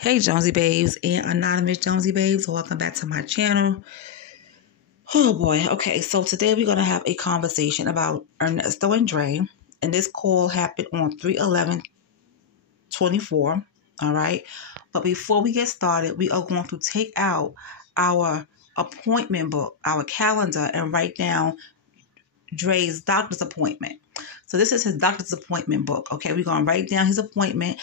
Hey Jonesy Babes and Anonymous Jonesy Babes, welcome back to my channel. Oh boy, okay, so today we're going to have a conversation about Ernesto and Dre, and this call happened on 3/11/24, all right? But before we get started, we are going to take out our appointment book, our calendar, and write down Dre's doctor's appointment. So this is his doctor's appointment book, okay? We're going to write down his appointment.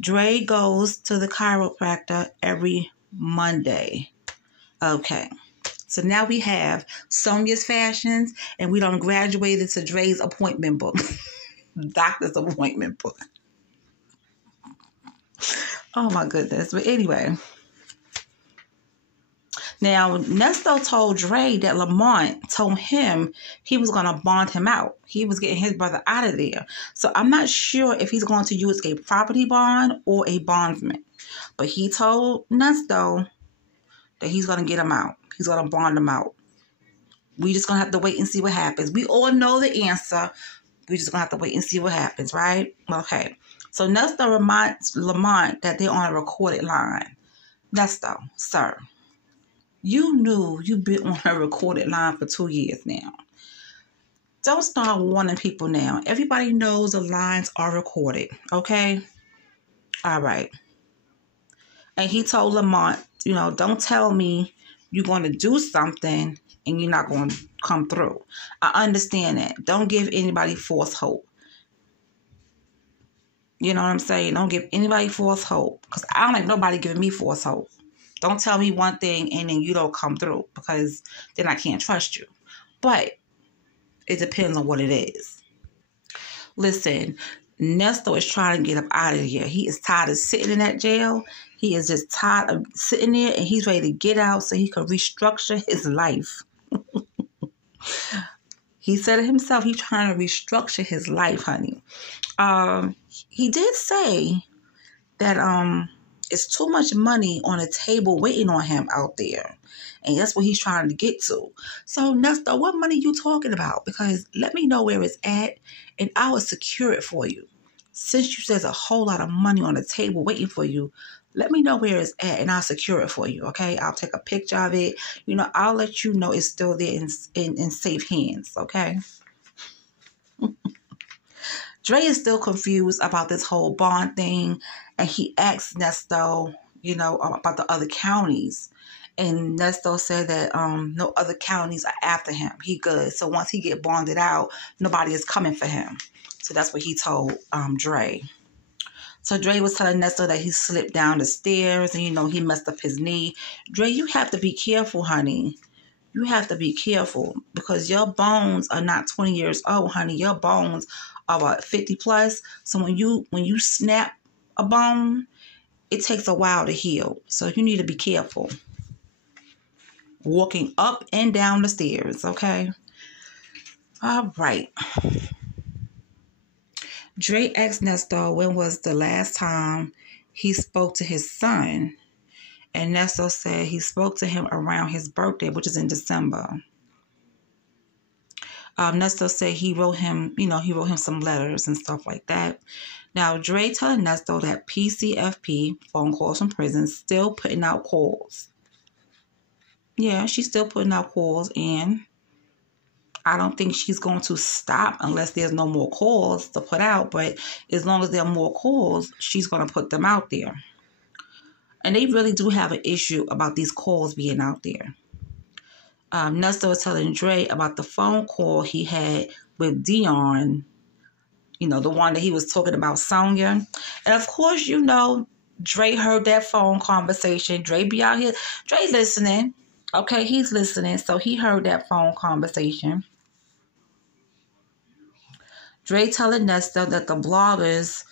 Dre goes to the chiropractor every Monday. Okay. So now we have Sonia's Fashions, and we done graduated to Dre's appointment book. Doctor's appointment book. Oh my goodness. But anyway. Now, Nesto told Dre that Lamont told him he was going to bond him out. He was getting his brother out of there. So I'm not sure if he's going to use a property bond or a bondsman. But he told Nesto that he's going to get him out. He's going to bond him out. We just going to have to wait and see what happens. We all know the answer. We just going to have to wait and see what happens, right? Okay. So Nesto reminds Lamont that they're on a recorded line. Nesto, sir. You knew you've been on a recorded line for 2 years now. Don't start warning people now. Everybody knows the lines are recorded, okay? All right. And he told Lamont, don't tell me you're going to do something and you're not going to come through. I understand that. Don't give anybody false hope. You know what I'm saying? Don't give anybody false hope. Because I don't like nobody giving me false hope. Don't tell me one thing and then you don't come through, because then I can't trust you. But it depends on what it is. Listen, Nesto is trying to get up out of here. He is tired of sitting in that jail. He is just tired of sitting there, and he's ready to get out so he can restructure his life. He said it himself. He's trying to restructure his life, honey. He did say that it's too much money on the table waiting on him out there. And that's what he's trying to get to. So, Nesto, what money you talking about? Because let me know where it's at, and I will secure it for you. Since you said there's a whole lot of money on the table waiting for you, let me know where it's at, and I'll secure it for you, okay? I'll take a picture of it. I'll let you know it's still there in safe hands, okay? Dre is still confused about this whole bond thing, and he asked Nesto, about the other counties. And Nesto said that no other counties are after him. He good. So once he get bonded out, nobody is coming for him. So that's what he told Dre. So Dre was telling Nesto that he slipped down the stairs and, he messed up his knee. Dre, you have to be careful, honey. You have to be careful, because your bones are not 20 years old, honey. Your bones are about 50 plus. So when you snap a bone, it takes a while to heal. So you need to be careful walking up and down the stairs, okay? All right. Dre asked Nesto when was the last time he spoke to his son. And Nesto said he spoke to him around his birthday, which is in December. Nesto said he wrote him some letters and stuff like that. Now, Dre telling Nesto that PCFP, phone calls from prison, still putting out calls. Yeah, she's still putting out calls, and I don't think she's going to stop unless there's no more calls to put out. But as long as there are more calls, she's going to put them out there. And they really do have an issue about these calls being out there. Nesto was telling Dre about the phone call he had with Dion, the one that he was talking about, Sonia. And of course, Dre heard that phone conversation. Dre be out here. Dre listening. Okay, he's listening. So he heard that phone conversation. Dre telling Nesto that the bloggers,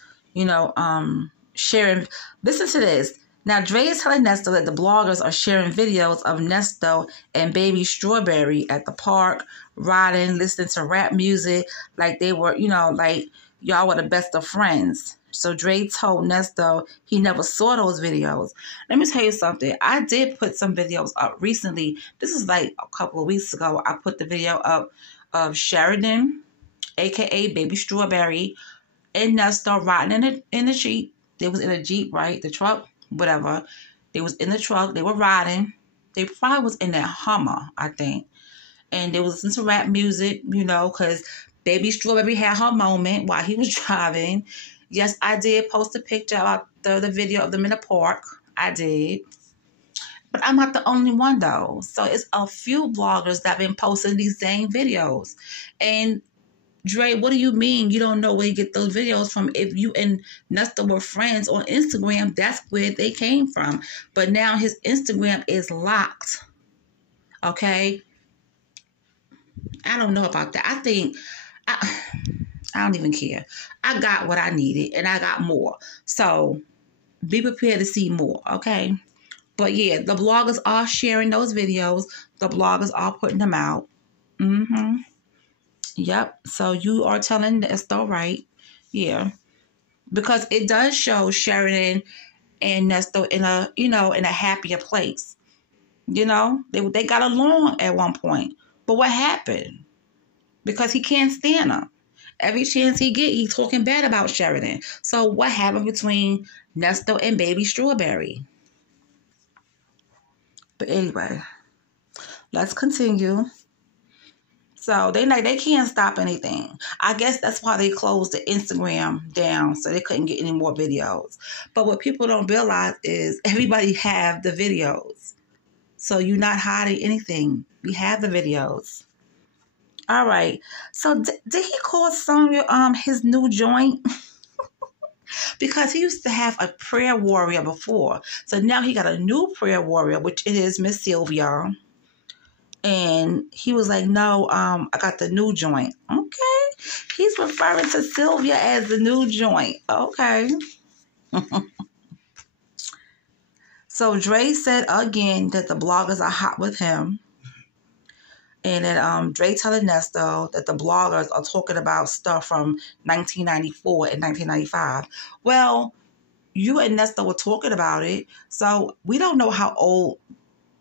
sharing. Listen to this. Now, Dre is telling Nesto that the bloggers are sharing videos of Nesto and Baby Strawberry at the park, riding, listening to rap music, like they were, like y'all were the best of friends. So Dre told Nesto he never saw those videos. Let me tell you something. I did put some videos up recently. This is like a couple of weeks ago. I put the video up of Sheridan, a.k.a. Baby Strawberry, and Nesto riding in the Jeep. They was in a Jeep, right? The truck. whatever. They was in the truck. They were riding. They probably was in that Hummer, I think. And they was listening to rap music, because Baby Strawberry had her moment while he was driving. Yes, I did post a picture about the video of them in the park. I did. But I'm not the only one, though. So it's a few bloggers that have been posting these same videos. And Dre, what do you mean you don't know where you get those videos from? If you and Nesto were friends on Instagram, that's where they came from. But now his Instagram is locked. Okay? I don't know about that. I don't even care. I got what I needed, and I got more. So be prepared to see more, okay? But yeah, the bloggers are sharing those videos. The bloggers are putting them out. Mm-hmm. Yep. So you are telling Nesto, right? Yeah. Because it does show Sheridan and Nesto in a happier place. They got along at one point. But what happened? Because he can't stand her. Every chance he get, he's talking bad about Sheridan. So what happened between Nesto and Baby Strawberry? But anyway, let's continue. So they can't stop anything. I guess that's why they closed the Instagram down, so they couldn't get any more videos. But what people don't realize is everybody have the videos. So you're not hiding anything. We have the videos. All right. So did he call Sonya his new joint? Because he used to have a prayer warrior before. So now he got a new prayer warrior, which it is Miss Sylvia. And he was like, no, I got the new joint. Okay. He's referring to Sylvia as the new joint. Okay. So Dre said again that the bloggers are hot with him. And then Dre telling Nesto that the bloggers are talking about stuff from 1994 and 1995. Well, you and Nesto were talking about it. So we don't know how old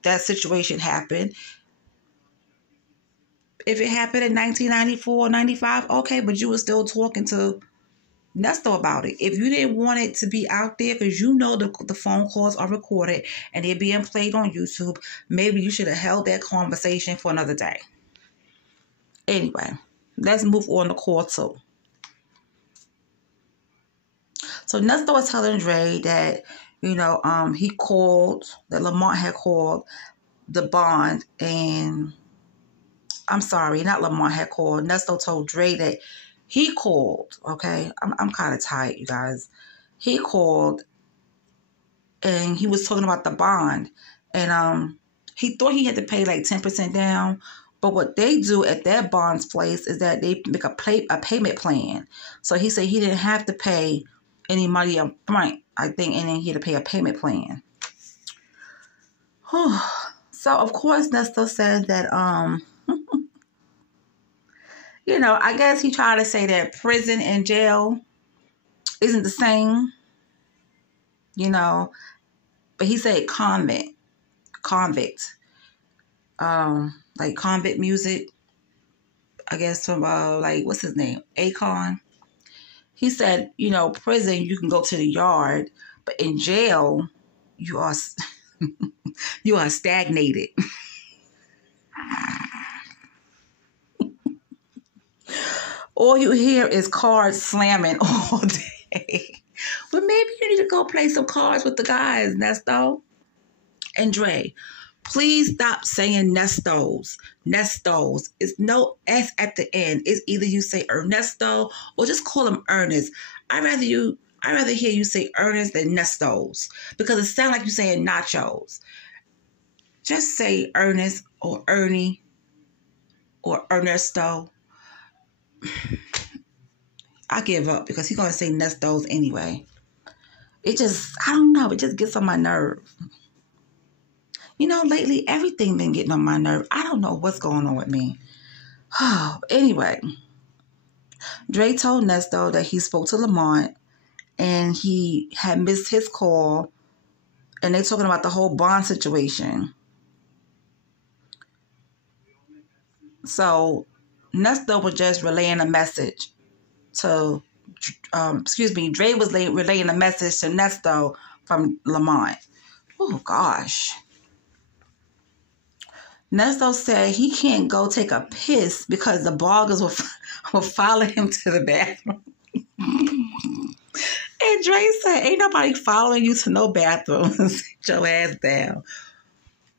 that situation happened. If it happened in 1994 or 95, okay, but you were still talking to Nesto about it. If you didn't want it to be out there because the phone calls are recorded and they're being played on YouTube, maybe you should have held that conversation for another day. Anyway, let's move on to call 2. So Nesto was telling Dre that, he called, that Lamont had called the bond, and I'm sorry, not Lamont had called. Nesto told Dre that he called, okay? I'm kind of tired, you guys. He called, and he was talking about the bond. And he thought he had to pay like 10% down. But what they do at that bond's place is that they make a payment plan. So he said he didn't have to pay any money up front, I think, and then he had to pay a payment plan. So, of course, Nesto said that, I guess he tried to say that prison and jail isn't the same, but he said convict, like convict music, I guess from, what's his name? Akon. He said, prison, you can go to the yard, but in jail, you are, you are stagnated. All you hear is cards slamming all day. But maybe you need to go play some cards with the guys, Nesto. And Dre, please stop saying Nestos. Nestos. It's no S at the end. It's either you say Ernesto or just call him Ernest. I'd rather hear you say Ernest than Nestos because it sounds like you're saying nachos. Just say Ernest or Ernie or Ernesto. I give up because he's going to say Nestos anyway. I don't know. It just gets on my nerve. Lately, everything been getting on my nerve. I don't know what's going on with me. Anyway, Dre told Nesto that he spoke to Lamont and he had missed his call. And they're talking about the whole bond situation. So Nesto was just relaying a message to, Dre was relaying a message to Nesto from Lamont. Oh, gosh. Nesto said he can't go take a piss because the bloggers will follow him to the bathroom. And Dre said, ain't nobody following you to no bathroom. Sit your ass down.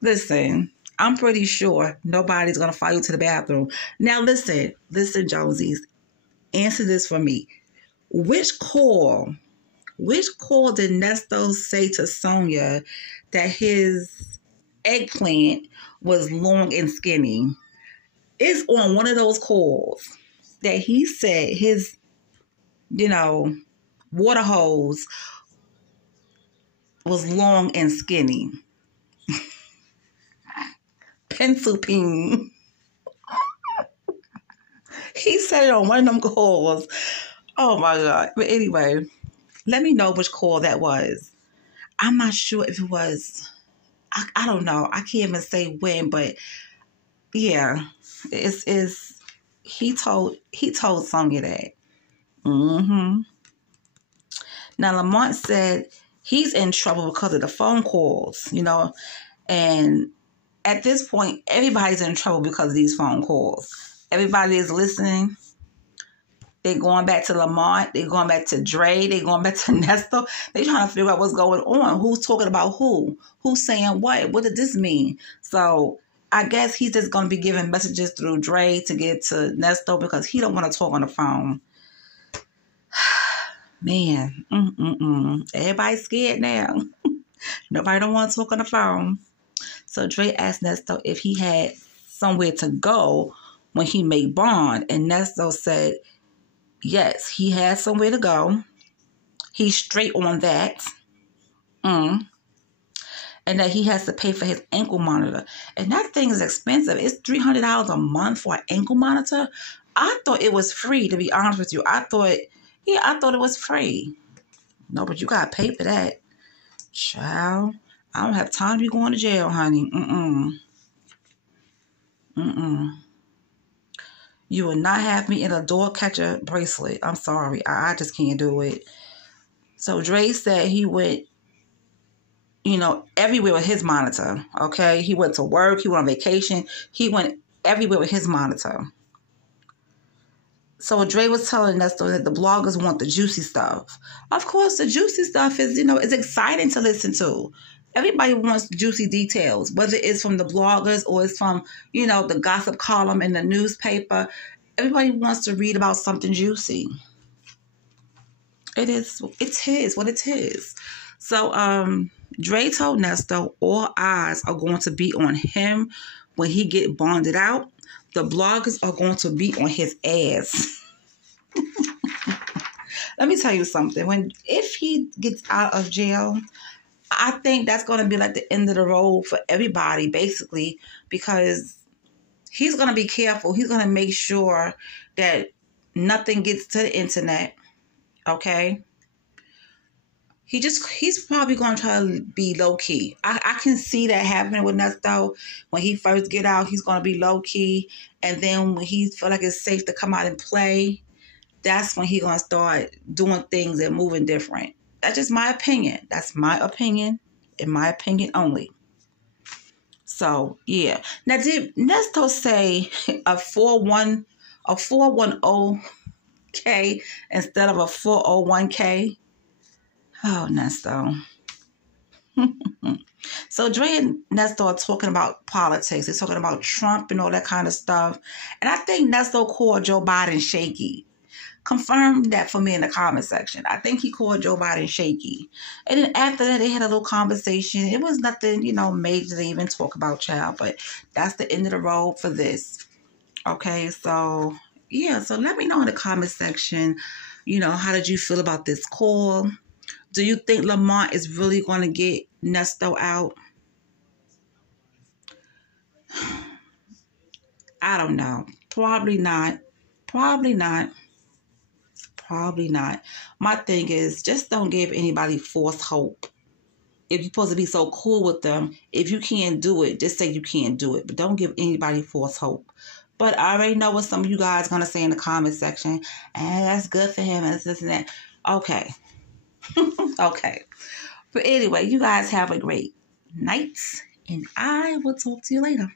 Listen, I'm pretty sure nobody's going to follow you to the bathroom. Now, listen, Jonesies. Answer this for me. Which call did Nesto say to Sonia that his eggplant was long and skinny? It's on one of those calls that he said his, water hose was long and skinny. Pencil peen. He said it on one of them calls. Oh my God. But anyway, let me know which call that was. I'm not sure if it was, I don't know. I can't even say when, but yeah, he told Sonya that. Now Lamont said he's in trouble because of the phone calls, and at this point, everybody's in trouble because of these phone calls. Everybody is listening. They're going back to Lamont. They're going back to Dre. They're going back to Nesto. They're trying to figure out what's going on. Who's talking about who? Who's saying what? What does this mean? So I guess he's just going to be giving messages through Dre to get to Nesto because he don't want to talk on the phone. Man, everybody's scared now. Nobody don't want to talk on the phone. So Dre asked Nesto if he had somewhere to go when he made bond, and Nesto said yes, he has somewhere to go. He's straight on that. And that he has to pay for his ankle monitor. And that thing is expensive. It's $300 a month for an ankle monitor. I thought it was free, to be honest with you. I thought it was free. No, but you got to pay for that. Child, I don't have time to be going to jail, honey. You will not have me in a door catcher bracelet. I'm sorry. I just can't do it. So Dre said he went, everywhere with his monitor. Okay? He went to work. He went on vacation. He went everywhere with his monitor. So Dre was telling Nesto that the bloggers want the juicy stuff. Of course, the juicy stuff is, is exciting to listen to. Everybody wants juicy details, whether it's from the bloggers or it's from, the gossip column in the newspaper. Everybody wants to read about something juicy. It's what it is. So Dre told Nesto all eyes are going to be on him when he get bonded out. The bloggers are going to be on his ass. Let me tell you something. If he gets out of jail, I think that's going to be like the end of the road for everybody, basically, because he's going to be careful. He's going to make sure that nothing gets to the internet. Okay? He's probably going to try to be low-key. I can see that happening with Nesto. When he first get out, he's going to be low-key. And then when he feel like it's safe to come out and play, that's when he's going to start doing things and moving different. That's just my opinion. That's my opinion, and my opinion only. So, yeah. Now, did Nesto say a 410K instead of a 401K? Oh, Nesto. So Dre and Nesto are talking about politics. They're talking about Trump and all that kind of stuff. And I think Nesto called Joe Biden shaky. Confirm that for me in the comment section. I think he called Joe Biden shaky. And then after that, they had a little conversation. It was nothing, major to even talk about, child. But that's the end of the road for this. Okay, so, yeah. So let me know in the comment section, how did you feel about this call? Do you think Lamont is really going to get Nesto out? I don't know. Probably not. Probably not. Probably not. My thing is, just don't give anybody false hope. If you're supposed to be so cool with them, if you can't do it, just say you can't do it. But don't give anybody false hope. But I already know what some of you guys are going to say in the comment section. And that's good for him and this and that. Okay. Okay. But anyway, you guys have a great night, and I will talk to you later.